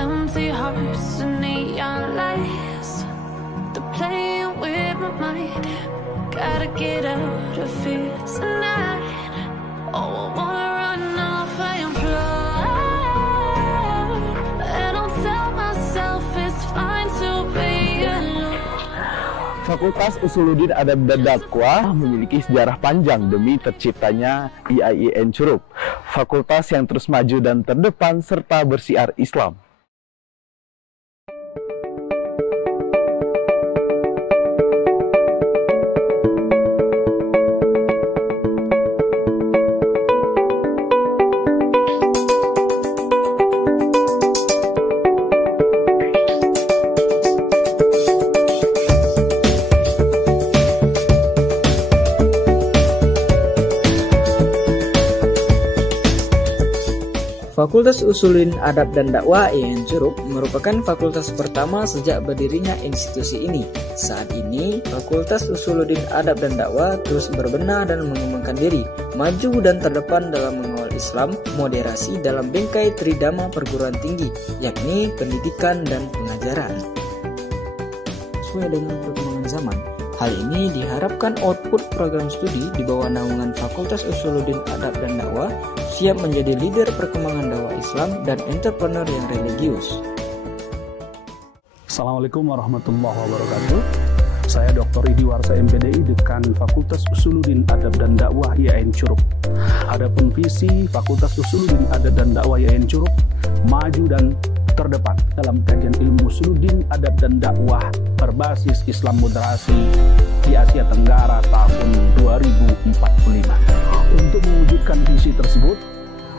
empty hearts and neon lights. They're playing with my mind. Gotta get out of here tonight. Oh, I wanna run off and fly. And I'll tell myself it's fine to be alone. Fakultas Usuluddin Adab dan Dakwah memiliki sejarah panjang demi terciptanya IAIN Curup, fakultas yang terus maju dan terdepan serta bersiar Islam. Fakultas Usuluddin Adab dan Dakwah IAIN Curup merupakan fakultas pertama sejak berdirinya institusi ini. Saat ini, Fakultas Usuluddin Adab dan Dakwah terus berbenah dan mengembangkan diri, maju dan terdepan dalam mengawal Islam, moderasi dalam bingkai tridharma perguruan tinggi, yakni pendidikan dan pengajaran. Sesuai dengan perkembangan zaman, hal ini diharapkan output program studi di bawah naungan Fakultas Usuluddin Adab dan Dakwah siap menjadi leader perkembangan dakwah Islam dan entrepreneur yang religius. Assalamualaikum warahmatullahi wabarakatuh. Saya Dr. Idi Warsa MPDI, Dekan Fakultas Usuluddin Adab dan Dakwah IAIN Curup. Adapun visi Fakultas Usuluddin Adab dan Dakwah IAIN Curup maju dan terdepan dalam kajian ilmu Usuluddin Adab dan Dakwah berbasis Islam moderasi di Asia Tenggara tahun 2045. Untuk mewujudkan visi tersebut,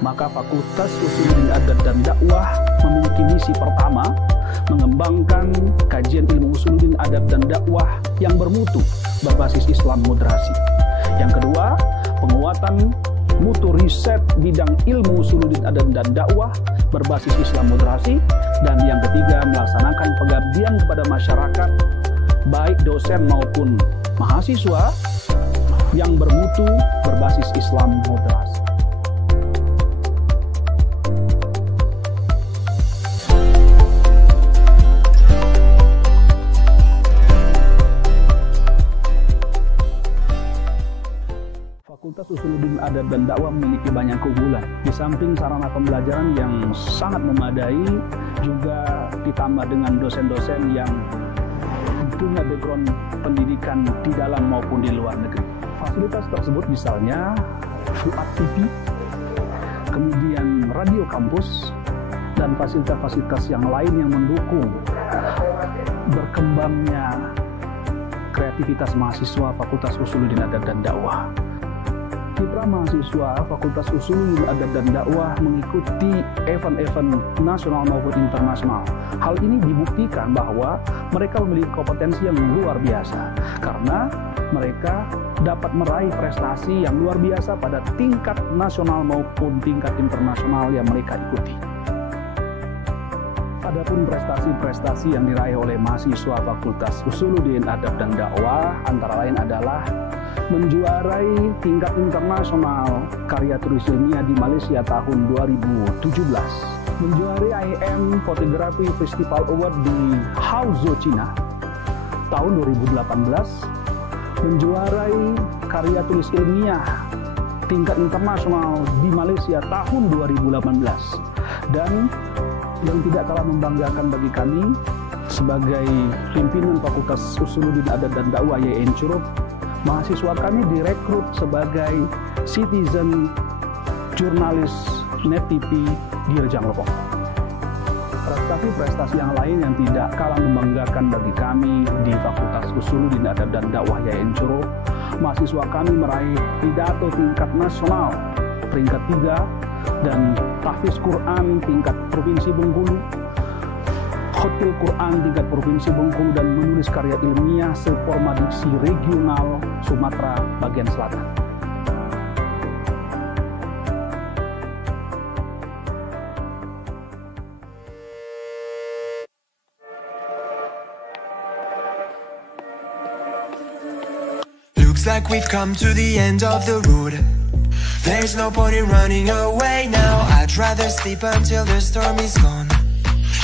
maka Fakultas Usuluddin Adab dan Dakwah memiliki misi pertama, mengembangkan kajian ilmu Usuluddin Adab dan Dakwah yang bermutu berbasis Islam moderasi. Yang kedua, penguatan mutu riset bidang ilmu Usuluddin Adab dan Dakwah berbasis Islam moderasi. Dan yang ketiga, melaksanakan pengabdian kepada masyarakat, baik dosen maupun mahasiswa yang bermutu berbasis Islam moderasi. Fakultas Usuluddin Adab dan Dakwah memiliki banyak keunggulan. Di samping sarana pembelajaran yang sangat memadai, juga ditambah dengan dosen-dosen yang punya background pendidikan di dalam maupun di luar negeri. Fasilitas tersebut misalnya Fuad TV, kemudian radio kampus, dan fasilitas-fasilitas yang lain yang mendukung berkembangnya kreativitas mahasiswa Fakultas Usuluddin Adab dan Dakwah. Kiprah mahasiswa Fakultas Usuluddin Adab dan Dakwah mengikuti event-event nasional maupun internasional. Hal ini dibuktikan bahwa mereka memiliki kompetensi yang luar biasa karena mereka dapat meraih prestasi yang luar biasa pada tingkat nasional maupun tingkat internasional yang mereka ikuti. Adapun prestasi-prestasi yang diraih oleh mahasiswa Fakultas Usuluddin Adab dan Dakwah antara lain adalah menjuarai tingkat internasional karya tulis ilmiah di Malaysia tahun 2017, menjuarai IM Photography Festival Award di Hangzhou, China tahun 2018, menjuarai karya tulis ilmiah tingkat internasional di Malaysia tahun 2018, dan yang tidak kalah membanggakan bagi kami sebagai pimpinan Fakultas Usuluddin Adab dan Dakwah IAIN Curup, mahasiswa kami direkrut sebagai citizen jurnalis Net TV di Rejang Lepong. Prestasi-prestasi yang lain yang tidak kalah membanggakan bagi kami di Fakultas Usuluddin Adab dan Dakwah IAIN Curup, mahasiswa kami meraih pidato tingkat nasional peringkat 3 dan tahfiz Quran tingkat Provinsi Bengkulu, khotil Quran tingkat Provinsi Bengkulu, dan menulis karya ilmiah seforma diksi regional Sumatera bagian selatan. Looks like we've come to the end of the road. There's no point in running away now. I'd rather sleep until the storm is gone.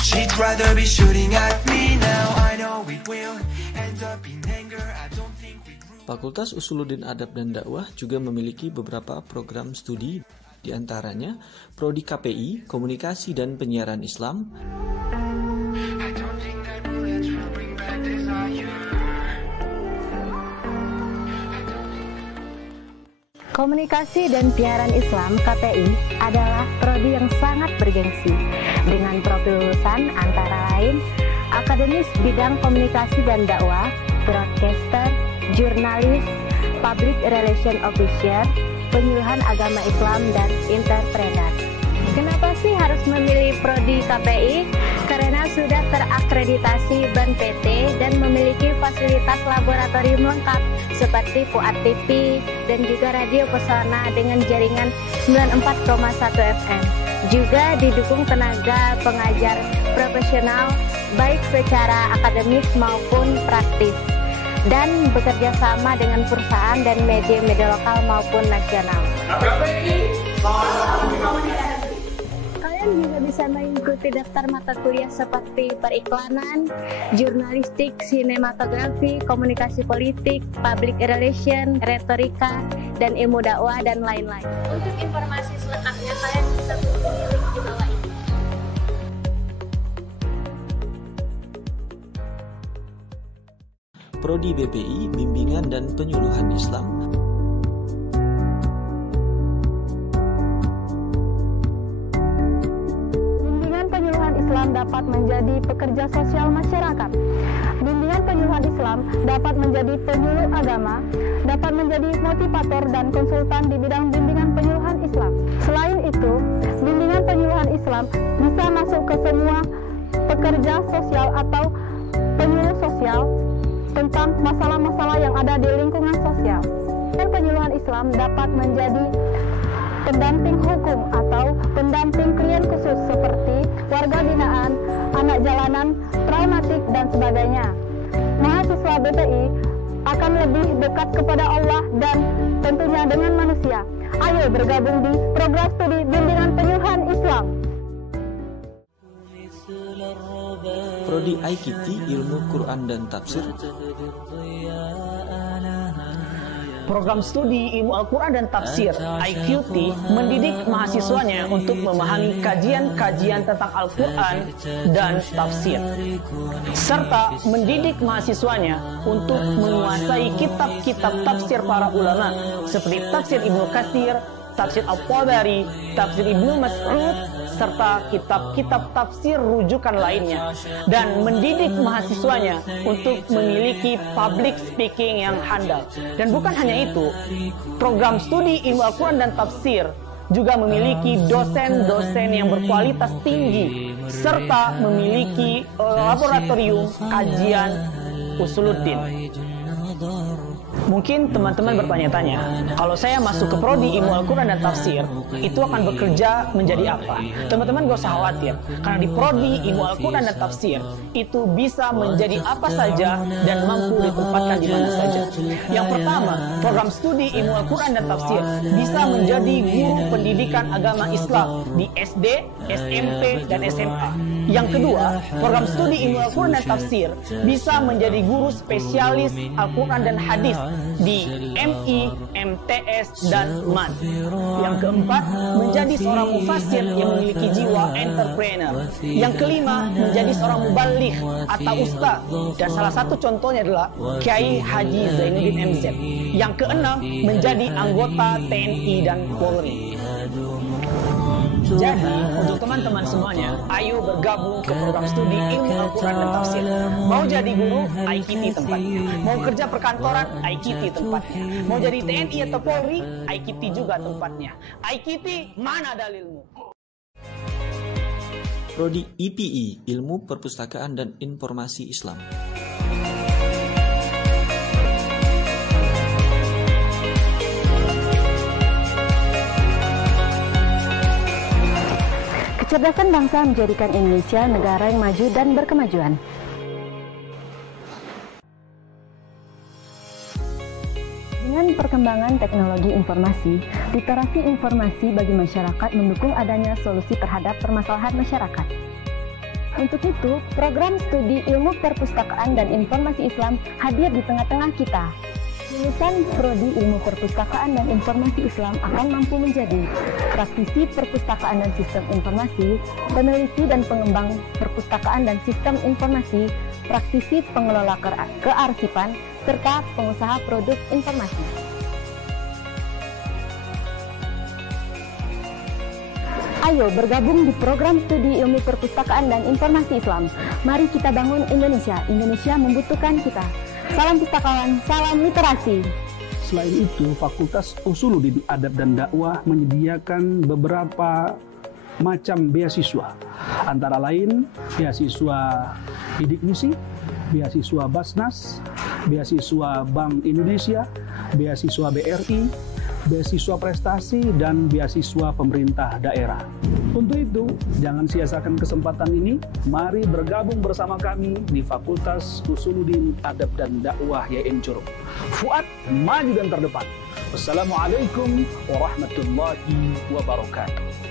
She'd rather be shooting at me now. I know it will end up in anger. I don't think we grew. Fakultas Usuluddin Adab dan Dakwah juga memiliki beberapa program studi, di antaranya Prodi KPI, Komunikasi dan Penyiaran Islam, I don't think that bullets will bring back desire. Komunikasi dan Penyiaran Islam (KPI) adalah prodi yang sangat bergengsi dengan profil lulusan antara lain akademis bidang komunikasi dan dakwah, broadcaster, jurnalis, public relation officer, penyuluhan agama Islam, dan entrepreneur. Kenapa sih harus memilih prodi KPI? Karena sudah terakreditasi BAN PT dan memiliki fasilitas laboratorium lengkap seperti Fuad TV dan juga radio pesona dengan jaringan 94,1 FM. Juga didukung tenaga pengajar profesional baik secara akademis maupun praktis, dan bekerja sama dengan perusahaan dan media-media lokal maupun nasional. Kalian juga bisa mengikuti daftar mata kuliah seperti periklanan, jurnalistik, sinematografi, komunikasi politik, public relation, retorika, dan ilmu dakwah, dan lain-lain. Untuk informasi selengkapnya kalian bisa menghubungi link di bawah ini. Prodi BPI, Bimbingan dan Penyuluhan Islam, dapat menjadi pekerja sosial masyarakat. Bimbingan penyuluhan Islam dapat menjadi penyuluh agama, dapat menjadi motivator dan konsultan di bidang bimbingan penyuluhan Islam. Selain itu, bimbingan penyuluhan Islam bisa masuk ke semua pekerja sosial atau penyuluh sosial tentang masalah-masalah yang ada di lingkungan sosial. Dan penyuluhan Islam dapat menjadi pendamping hukum atau pendamping klien khusus seperti warga binaan, anak jalanan, traumatik, dan sebagainya. Mahasiswa BPI akan lebih dekat kepada Allah dan tentunya dengan manusia. Ayo bergabung di program studi bimbingan penyuluhan Islam. Prodi IKT, Ilmu Quran dan Tafsir, Program studi Ilmu Al-Quran dan Tafsir IQT mendidik mahasiswanya untuk memahami kajian-kajian tentang Al-Quran dan tafsir, serta mendidik mahasiswanya untuk menguasai kitab-kitab tafsir para ulama seperti tafsir Ibnu Katsir, tafsir Al-Tabari, tafsir Ibnu Mas'ud, serta kitab-kitab tafsir rujukan lainnya, dan mendidik mahasiswanya untuk memiliki public speaking yang handal. Dan bukan hanya itu, program studi Ilmu Al-Quran dan Tafsir juga memiliki dosen-dosen yang berkualitas tinggi, serta memiliki laboratorium kajian Usuluddin. Mungkin teman-teman bertanya-tanya, kalau saya masuk ke prodi Ilmu Al-Quran dan Tafsir, itu akan bekerja menjadi apa? Teman-teman gak usah khawatir, karena di prodi Ilmu Al-Quran dan Tafsir, itu bisa menjadi apa saja dan mampu ditempatkan di mana saja. Yang pertama, program studi Ilmu Al-Quran dan Tafsir bisa menjadi guru pendidikan agama Islam di SD, SMP, dan SMA. Yang kedua, program studi Ilmu Al-Quran dan Tafsir bisa menjadi guru spesialis Al-Quran dan Hadis di MI, MTS, dan MAN. Yang keempat, menjadi seorang mufasir yang memiliki jiwa entrepreneur. Yang kelima, menjadi seorang mubaligh atau ustaz, dan salah satu contohnya adalah Kiai Haji Zainuddin MZ. Yang keenam, menjadi anggota TNI dan Polri. Jadi, untuk teman-teman semuanya, ayo bergabung ke program studi Ilmu Al-Quran dan Tafsir. Mau jadi guru, IKT tempatnya. Mau kerja perkantoran, IKT tempatnya. Mau jadi TNI atau Polri, IKT juga tempatnya. IKT, mana dalilmu? Prodi IPI, Ilmu Perpustakaan dan Informasi Islam. Kecerdasan bangsa menjadikan Indonesia negara yang maju dan berkemajuan. Dengan perkembangan teknologi informasi, literasi informasi bagi masyarakat mendukung adanya solusi terhadap permasalahan masyarakat. Untuk itu, program studi ilmu perpustakaan dan informasi Islam hadir di tengah-tengah kita. Lulusan Prodi Ilmu Perpustakaan dan Informasi Islam akan mampu menjadi praktisi perpustakaan dan sistem informasi, peneliti dan pengembang perpustakaan dan sistem informasi, praktisi pengelola kearsipan, serta pengusaha produk informasi. Ayo bergabung di program studi ilmu perpustakaan dan informasi Islam. Mari kita bangun Indonesia. Indonesia membutuhkan kita. Salam pustakawan, salam literasi. Selain itu, Fakultas Usuluddin Adab dan Dakwah menyediakan beberapa macam beasiswa. Antara lain, beasiswa bidik misi, beasiswa Basnas, beasiswa Bank Indonesia, beasiswa BRI, beasiswa prestasi, dan beasiswa pemerintah daerah. Untuk itu, jangan sia-siakan kesempatan ini. Mari bergabung bersama kami di Fakultas Usuluddin Adab dan Dakwah YN Curup. Fuad, maju dan terdepan. Wassalamualaikum warahmatullahi wabarakatuh.